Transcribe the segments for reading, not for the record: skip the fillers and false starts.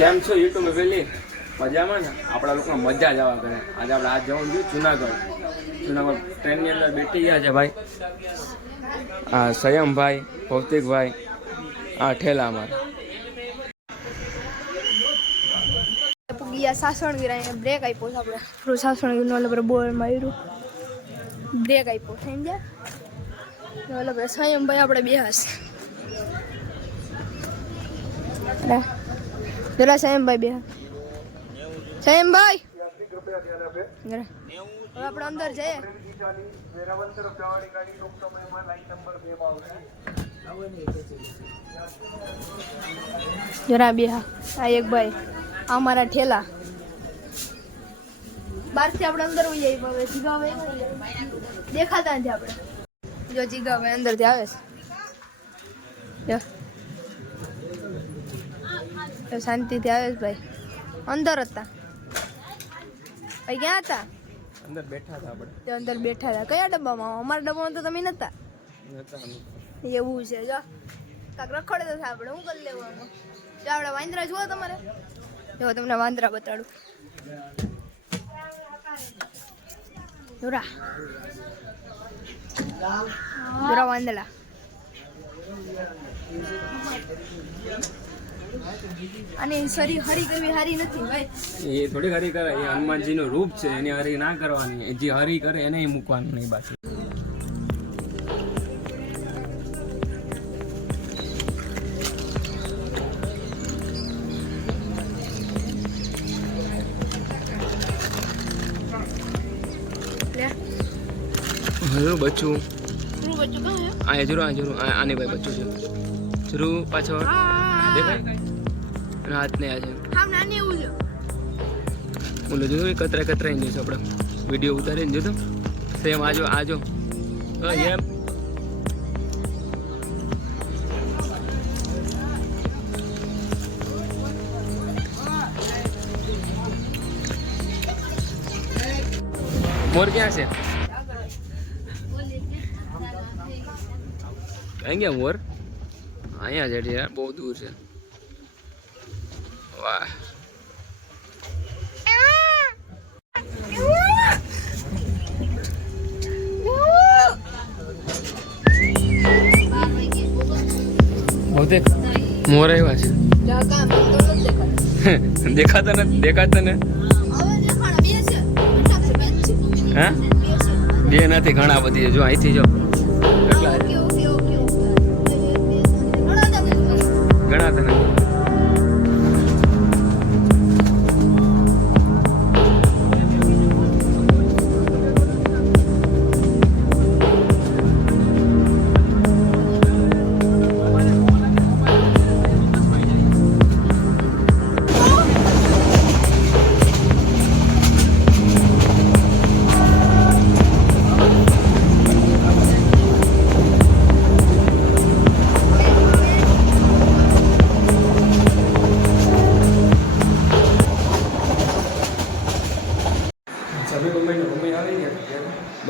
કેમ છો YouTube family? મજામાં ને? આપણા લોકો મજા જ આવવા કરે. આજે આપણે આજ જવાનું છું જુનાગઢ ટ્રેનની અંદર બેઠી ગયા છે ભાઈ. હા, સંયમભાઈ, ભૌતિકભાઈ, હા ઠેલા અમારા ગયા સાસણગીર. અહીંયા બ્રેક આપ્યો છે આપણે. સાસણગીરનો ઓલો બોર માર્યું, બ્રેક આપ્યો સમજ્યા. ઓલો સંયમભાઈ આપણે બેહાસ જરા સંયમભાઈ બેહા. સંયમભાઈ હવે આપણે અંદર જઈએ. જરા બેહા. આ એક ભાઈ, આ મારા ઠેલા. બહારથી આપણે અંદર ઉઈ જઈએ. હવે જીગાભાઈ દેખાતા નથી આપણે. જો જીગાભાઈ અંદરથી આવે છે, શાંતિથી આવે છે ભાઈ. અંદર હતા ભાઈ. ક્યાં હતા? અંદર બેઠા હતા આપણે. અંદર બેઠા હતા. કયા ડબ્બામાં? અમારા ડબ્બામાં તો તમે નતા. એવું છે. જો કાંક રખડે તો આપણે શું કરી લેવાનું? જો આપણે વાંદરા જુઓ તમારે. જો તમને વાંદરા બતાડું. જોરા જોરા વાંદરા. અને સરી હરી કરવી હારી નથી ભાઈ. એ થોડી હરી કરે. એ હનુમાનજીનું રૂપ છે, એની હરી ના કરવાની. જે હરી કરે એને મૂકવાનું નહીં બાકી. હજુ બચ્ચું આ જરૂર આને ભાઈ બચ્ચું છે જરૂર પાછળ દેખાય અને હાથ ને આ છે બોલો જોયું કતરાઈને જઈશું આપણે વિડીયો ઉતારીને જોતો સેમ આજો એમ મોર ક્યાં છે? કઈ ગયા મોર? અહીંયા છે યાર, બહુ દૂર છે. વાહ ભૌતિક મોર આવ્યા છે. દેખાતા ને હા બે નથી ઘણા બધી. જો અહીંથી જો કેટલા ગણાતા નથી.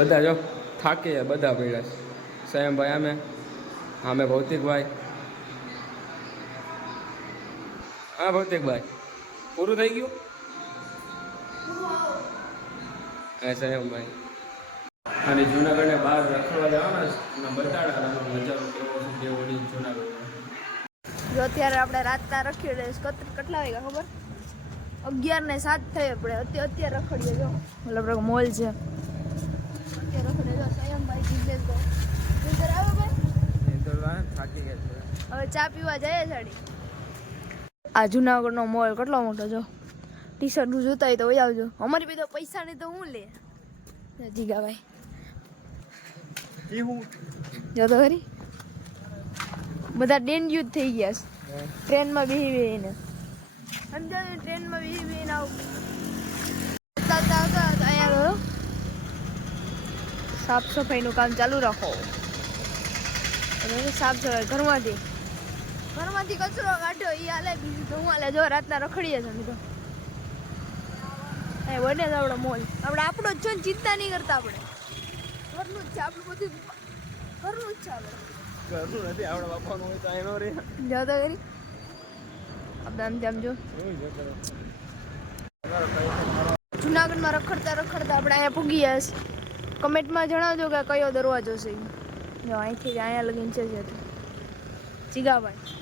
બધા જો થાકે બધા પડ્યા છે. સંયમભાઈ અમે ભૌતિકભાઈ. હા ભૌતિકભાઈ પૂરું થઈ ગયું. હા સંયમભાઈ અને જુનાગઢને બહાર રખડવા જવાના બતાડવાનો નજારો કેવો છે કેવો નહીં જુનાગઢ. જો અત્યારે આપણે રાતના રખી રહ્યા. કેટલા વાગ્યા ખબર? 11:07 થઈ. આપણે અત્યારે રખડીએ. જો મતલબ મોલ છે. હવે ચા પીવા જાય સાડી. આ જુનાગઢનો મોલ કેટલો મોટો. જો ટી શર્ટ જોતા હોય તો વહી આવજો. અમારી બી તો પૈસા નહીં તો હું લે જીગાભાઈ. જો તો ખરી બધા ડેન્ડ્યુ જ થઈ ગયા છે. ટ્રેનમાં બેહીને અંદર ટ્રેનમાં બેહીને અહીંયા સાફ સફાઈનું કામ ચાલુ રાખો. સાફ સફાઈ ઘરમાંથી કચરો કાઢ્યો એ હાલે. બીજું તો હું હાલે. જો રાતના રખડીએ છે તો બને છે આપણો મોલ. આપણો જ છે ને, ચિંતા નહીં કરતા. આપણે ઘરનું જ છે. આપણું બધું ઘરનું જ છે. આપણે ઘરનું નથી. આપણા બાપાનું હોય તો એનો રે. જો તો કરી આપણે આમ તેમ જો જુનાગઢમાં રખડતા રખડતા આપણે અહીંયા પૂગી ગયા છે. કમેન્ટમાં જણાવજો કે કયો દરવાજો છે ઈ. જો અહીંથી અહીંયા લગીન છે જ જીગાભાઈ.